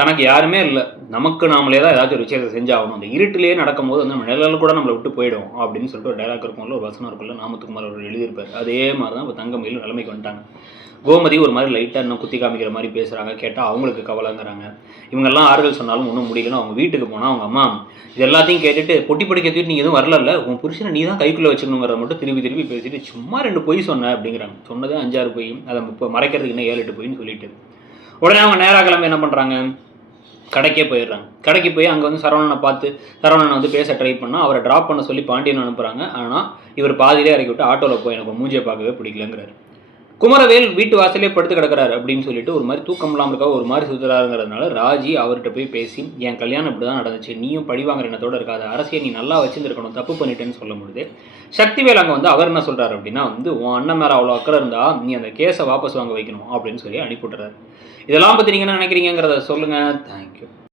தனக்கு யாருமே இல்லை, நமக்கு நாமளே தான் ஏதாச்சும் ஒரு விஷயத்தை செஞ்சாகணும், அந்த இருட்டிலேயே நடக்கும்போது வந்து நம்ம நிழல் கூட நம்மளை விட்டு போயிடும் அப்படின்னு சொல்லிட்டு ஒரு டைலாக் இருக்கும்ல, ஒரு வசனம் இருக்குல்ல, நாமத்துக்குமார் அவர் எழுதியிருப்பார். அதே மாதிரி தான் இப்போ தங்கமயில் நிலைமைக்கு வந்துட்டாங்க. கோமதி ஒரு மாதிரி லைட்டாக இன்னும் குத்தி காமிக்கிற மாதிரி பேசுகிறாங்க. கேட்டால் அவங்களுக்கு கவலைங்கிறாங்க. இவங்கெல்லாம் ஆறுதல் சொன்னாலும் ஒன்றும் முடியலன்னு அவங்க வீட்டுக்கு போனால் அவங்க அம்மா இது எல்லாத்தையும் கேட்டுட்டு பொட்டி படிக்க தூக்கிட்டு நீங்கள் எதுவும் வரல, உன் புருஷனை நீ தான் கைக்குள்ளே வச்சுக்கணுங்கிறத மட்டும் திருப்பி திருப்பி பேசிட்டு சும்மா 2 பொய் சொன்ன அப்படிங்கிறாங்க. சொன்னதே 5-6 பொய், அதை இப்போ மறைக்கிறதுக்கு இன்னும் 7-8 பொய்ன்னு சொல்லிட்டு உடனே அவங்க நேராக கிளம்பி என்ன பண்ணுறாங்க, கடைக்கே போயிடுறாங்க. கடைக்கு போய் அங்கே வந்து சரவணனை பார்த்து சரவணனை வந்து பேச ட்ரை பண்ணால் அவரை ட்ராப் பண்ண சொல்லி பாண்டியன் அனுப்புகிறாங்க. ஆனால் இவர் பாதியிலே இறக்கி விட்டு ஆட்டோவில் போய் எனக்கு மூஞ்சியை பார்க்கவே பிடிக்கலங்கிறாரு. குமரவேல் வீட்டு வாசலே படுத்து கிடக்கிறாரு அப்படின்னு சொல்லிட்டு ஒரு மாதிரி தூக்கம் இல்லாமல் இருக்கா, ஒரு மாதிரி சுற்றுறாருங்கிறதுனால ராஜி அவர்கிட்ட போய் பேசி என் கல்யாணம் இப்படி தான் நடந்துச்சு, நீயும் பழி வாங்குற எண்ணத்தோடு இருக்காது, அரசியை நீ நல்லா வச்சுருந்துருக்கணும், தப்பு பண்ணிட்டேன்னு சொல்லும் பொழுது சக்திவேல் அங்கே வந்து அவர் என்ன சொல்கிறார் அப்படின்னா வந்து உன் அண்ணன் மேலே அவ்வளோ அக்கறை இருந்தால் நீ அந்த கேஸை வாபஸ் வாங்க வைக்கணும் அப்படின்னு சொல்லி அனுப்பிவிட்றாரு. இதெல்லாம் பற்றி நீங்கள் என்ன நினைக்கிறீங்கிறத சொல்லுங்கள். தேங்க்யூ.